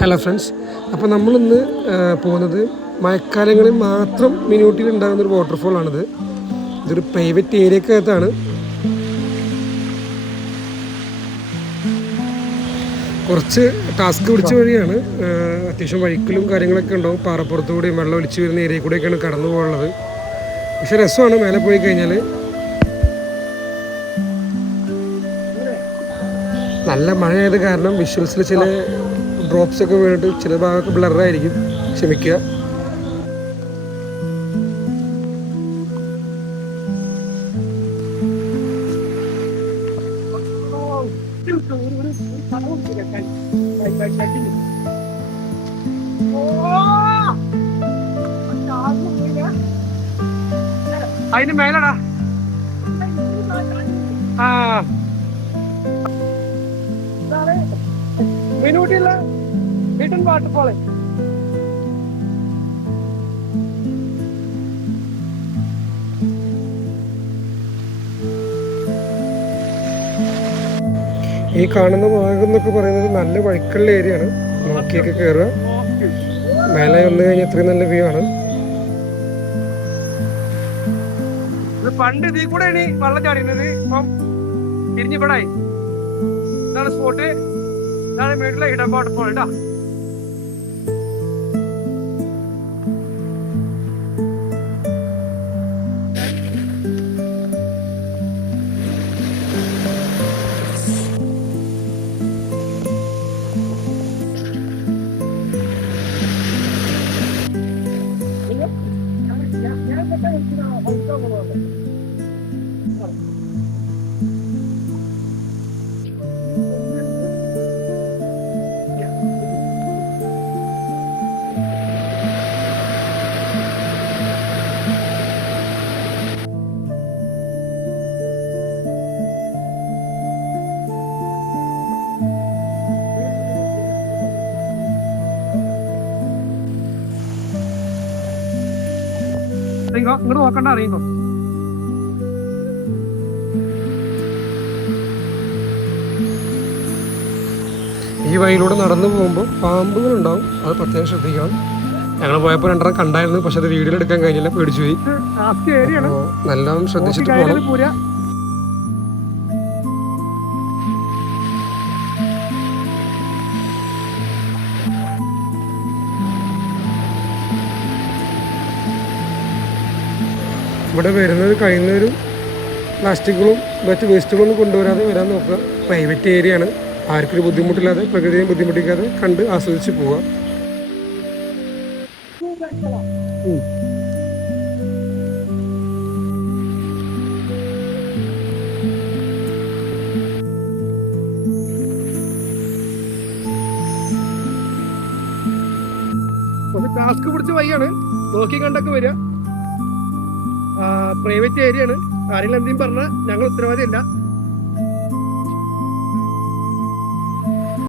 Hello friends, അപ്പോൾ നമ്മളിന്ന് പോകുന്നത് മഴക്കാലങ്ങളിൽ മാത്രം മിനി ഉണ്ടാകുന്നൊരു വാട്ടർഫോളാണിത്. ഇതൊരു പ്രൈവറ്റ് ഏരിയക്കകത്താണ്. കുറച്ച് ടാസ്ക് പിടിച്ച വഴിയാണ്. അത്യാവശ്യം വഴിക്കലും കാര്യങ്ങളൊക്കെ ഉണ്ടാവും. പാറപ്പുറത്തുകൂടെയും വെള്ളം ഒലിച്ച് വരുന്ന ഏരിയ കൂടെയൊക്കെയാണ് കടന്നു പോകാനുള്ളത്. പക്ഷെ രസമാണ് മേലെ പോയി കഴിഞ്ഞാൽ. നല്ല മഴയായത് കാരണം വിഷ്വൽസിൽ ചില ഡ്രോപ്സ് ഒക്കെ വീണിട്ട് ചില ഭാഗമൊക്കെ ബ്ലറായിരിക്കും, ക്ഷമിക്കുക. അതിന് മേലടാ. മിനൂട്ടിയുള്ള ഹിഡൻ വാട്ടർഫോള്. ഈ കാണുന്ന ഭാഗം എന്നൊക്കെ പറയുന്നത് നല്ല വഴിക്കുള്ള ഏരിയ ആണ്. നോക്കിയൊക്കെ കയറുക. മേലെ വന്നു കഴിഞ്ഞാൽ അത്രയും നല്ല വ്യൂ ആണ്. പണ്ട് ഇതിൽ കൂടെ വെള്ളം ചാടിയുന്നത്, ഇപ്പം തിരിഞ്ഞിപ്പെടായി. ഇതാണ് സ്പോട്ട്. ഇതാണ് വീട്ടിലെ ഹിഡൻ വാട്ടർഫോൾ കേട്ടോ. ഇങ്ങോട്ട് നോക്കണ്ട, അറിയുന്നു. ഈ വഴിയിലൂടെ നടന്നു പോകുമ്പോൾ പാമ്പുകളുണ്ടാവും, അത് പ്രത്യേകം ശ്രദ്ധിക്കണം. ഞങ്ങൾ പോയപ്പോൾ രണ്ടെണ്ണം കണ്ടായിരുന്നു, പക്ഷെ അത് വീഡിയോ എടുക്കാൻ കഴിഞ്ഞില്ല, പേടിച്ചു പോയി. നല്ലോണം ശ്രദ്ധിച്ചിട്ട് പോകണം. ഇവിടെ വരുന്നത് കഴിയുന്നവരും പ്ലാസ്റ്റിക്കുകളും മറ്റ് വേസ്റ്റുകളൊന്നും കൊണ്ടുവരാതെ വരാൻ നോക്കുക. പ്രൈവറ്റ് ഏരിയ ആണ്. ആർക്കൊരു ബുദ്ധിമുട്ടില്ലാതെ, പ്രകൃതിയെ ബുദ്ധിമുട്ടിക്കാതെ കണ്ട് ആസ്വദിച്ച് പോവുക. ഒന്ന് ടാസ്ക് പിടിച്ച വഴിയാണ്, നോക്കി കണ്ടൊക്കെ വരിക. പ്രൈവറ്റ് ഏരിയ ആണ്. ആരെങ്കിലും എന്തെങ്കിലും പറഞ്ഞാൽ ഞങ്ങൾ ഉത്തരവാദിയല്ല.